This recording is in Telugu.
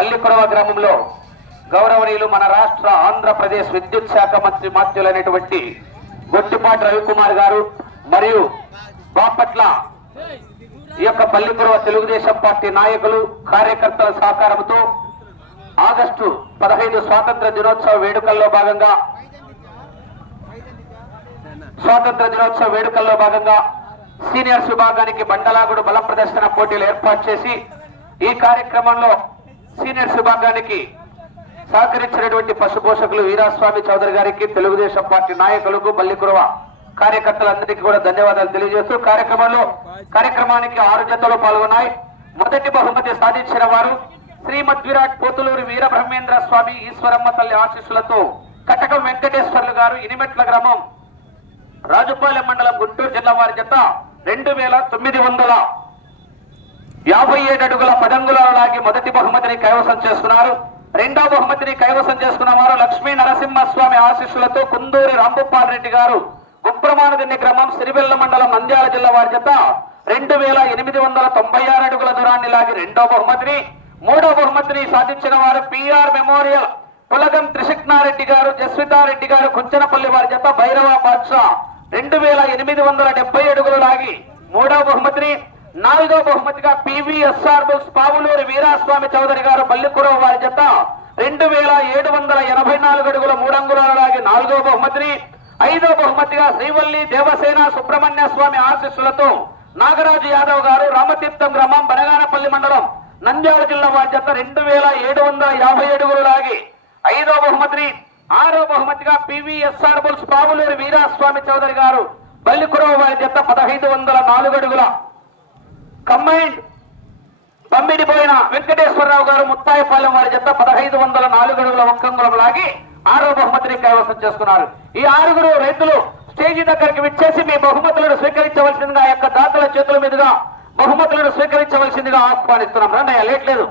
పల్లికొడవ గ్రామంలో గౌరవనీయులు మన రాష్ట్ర ఆంధ్రప్రదేశ్ విద్యుత్ శాఖ మంత్రి మాత్యులైనటువంటి గొట్టిపాటి రవికుమార్ గారు మరియు బాపట్ల ఈ యొక్క పల్లికొడవ తెలుగుదేశం పార్టీ నాయకులు కార్యకర్తల సహకారంతో ఆగస్టు పదహైదు స్వాతంత్ర దినోత్సవ వేడుకల్లో భాగంగా స్వాతంత్ర దినోత్సవ వేడుకల్లో భాగంగా సీనియర్స్ విభాగానికి బండలాగుడు బల ప్రదర్శన పోటీలు ఏర్పాటు చేసి ఈ కార్యక్రమంలో సీనియర్స్ విభాగానికి సహకరించినటువంటి పశుపోషకులు వీరాస్వామి చౌదరి గారికి తెలుగుదేశం పార్టీ నాయకులకు బల్లికురవ కార్యకర్తలందరికీ కూడా ధన్యవాదాలు తెలియజేస్తూ కార్యక్రమంలో కార్యక్రమానికి ఆరు జతలు పాల్గొన్నాయి. మొదటి బహుమతి సాధించిన వారు శ్రీమద్ విరాట్ పోతులూరు వీర బ్రహ్మేంద్ర స్వామి ఈశ్వరమ్మ తల్లి ఆశీస్సులతో కటకం వెంకటేశ్వర్లు గారు ఇనిమెట్ల గ్రామం రాజుపాలెం మండలం గుంటూరు జిల్లా వారి జత రెండు వేల తొమ్మిది వందల యాభై ఏడు అడుగుల పదంగుల లాగి మొదటి బహుమతిని కైవసం చేసుకున్నారు. రెండో బహుమతిని కైవసం చేసుకున్న వారు లక్ష్మీ నరసింహస్వామి ఆశీస్సులతో కుందూరి రాంభూపాల్ రెడ్డి గారు. గుప్రమానదిన్ని క్రమం సిరివెల్ల మండలం నంద్యాల జిల్లా వారి చేత రెండు వేల ఎనిమిది వందల తొంభై ఆరు అడుగుల దూరాన్ని లాగి రెండో బహుమతిని మూడో బహుమతిని సాధించిన వారు పిఆర్ మెమోరియల్. పులగం త్రిశక్నారెడ్డి గారు జస్వితారెడ్డి గారు కుంచనపల్లి వారి జత భైరవ బాద్షా. రెండు వేల ఎనిమిది వందల డెబ్బై అడుగులు లాగి మూడో బహుమతిని నాలుగో బహుమతిగా P V S R bulls Pavuluri Veeraswamy Chowdary garu Pallikurava వారి జత రెండు వేల ఏడు వందల ఎనభై నాలుగు అడుగుల మూడంగుళాల లాగి నాలుగో బహుమతిని ఐదో బహుమతిగా శ్రీవల్లి దేవసేన సుబ్రహ్మణ్య స్వామి ఆశీస్సులతో నాగరాజు యాదవ్ గారు రామతీర్థం గ్రామం బనగానపల్లి మండలం నంద్యాల జిల్లా వారి జత రెండు వేల ఏడు వందల యాభై అడుగులు లాగి ఐదో బహుమతిని ఆరో బహుమతిగా P V S R bulls Pavuluri Veeraswamy Chowdary garu Ballikurava వారి జత పదహైదు వందల నాలుగు అడుగుల కంబైన్డ్ పంపిడిపోయిన వెంకటేశ్వరరావు గారు ముత్తాయిపాలెం వారి జత పదహైదు వందల నాలుగు అడుగుల ఒక్కంగులం లాగి ఆరో బహుమతిని కైవసం చేసుకున్నారు. ఈ ఆరుగురు రైతులు స్టేజీ దగ్గరికి విచ్చేసి మీ బహుమతులను స్వీకరించవలసిందిగా యొక్క దాతల చేతుల మీదుగా బహుమతులను స్వీకరించవలసిందిగా ఆహ్వానిస్తున్నాం. రండి లేట్లేదు